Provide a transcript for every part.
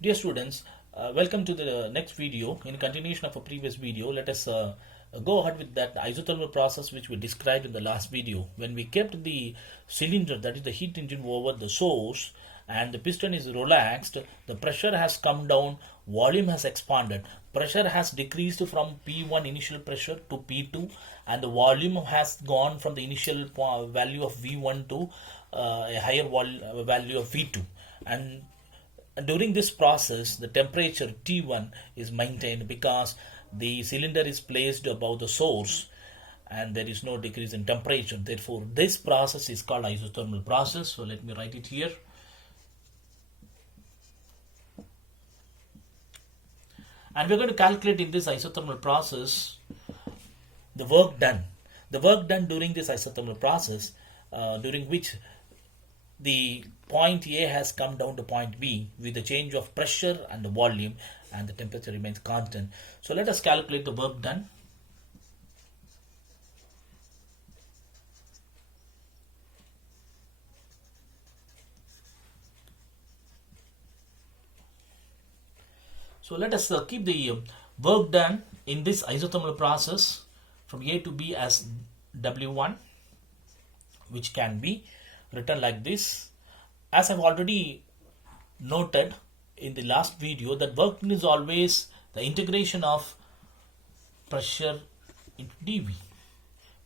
Dear students, welcome to the next video. In continuation of a previous video, let us go ahead with that isothermal process which we described in the last video. When we kept the cylinder, that is the heat engine, over the source and the piston is relaxed, the pressure has come down, volume has expanded. Pressure has decreased from P1 initial pressure to P2 and the volume has gone from the initial value of V1 to a higher value of V2. And during this process, the temperature T1 is maintained because the cylinder is placed above the source and there is no decrease in temperature. Therefore, this process is called isothermal process. So let me write it here. And we're going to calculate in this isothermal process the work done. The work done during this isothermal process, during which the point A has come down to point B with the change of pressure and the volume, and the temperature remains constant. So let us calculate the work done. So let us keep the work done in this isothermal process from A to B as W1, which can be written like this. As I've already noted in the last video, that work done is always the integration of pressure into dV,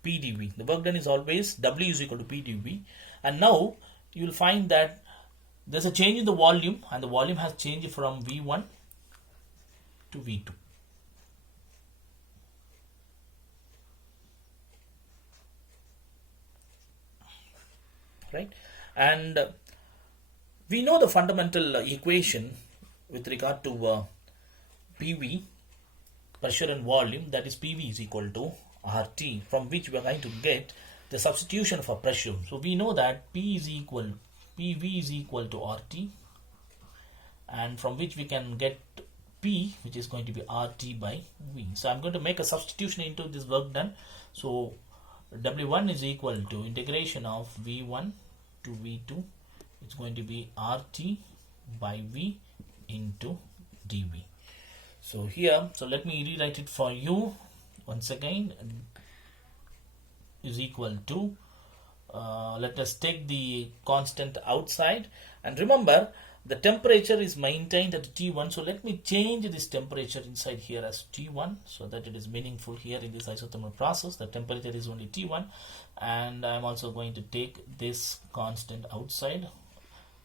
PdV. The work done is always W is equal to PdV. And now you will find that there's a change in the volume, and the volume has changed from V1 to V2. Right? And we know the fundamental equation with regard to PV, pressure and volume, that is PV is equal to RT, from which we are going to get the substitution for pressure. So we know that PV is equal to RT, and from which we can get P, which is going to be RT by V. So I'm going to make a substitution into this work done. So W1 is equal to integration of V1 to V2. It's going to be RT by V into dV. So here, so let me rewrite it for you once again. Is equal to, let us take the constant outside, and remember the temperature is maintained at T1. So let me change this temperature inside here as T1 so that it is meaningful here in this isothermal process. The temperature is only T1, and I'm also going to take this constant outside,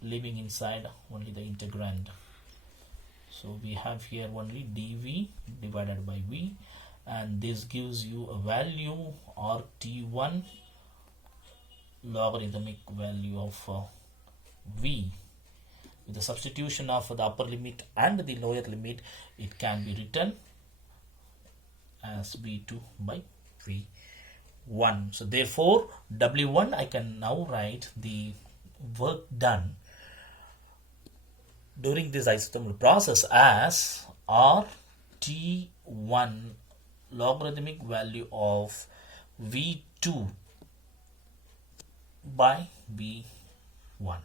leaving inside only the integrand. So we have here only dV divided by V, and this gives you a value RT1 logarithmic value of V. With the substitution of the upper limit and the lower limit, it can be written as V2 by V1. So therefore W1, I can now write the work done during this isothermal process as RT1 logarithmic value of V2 by V1.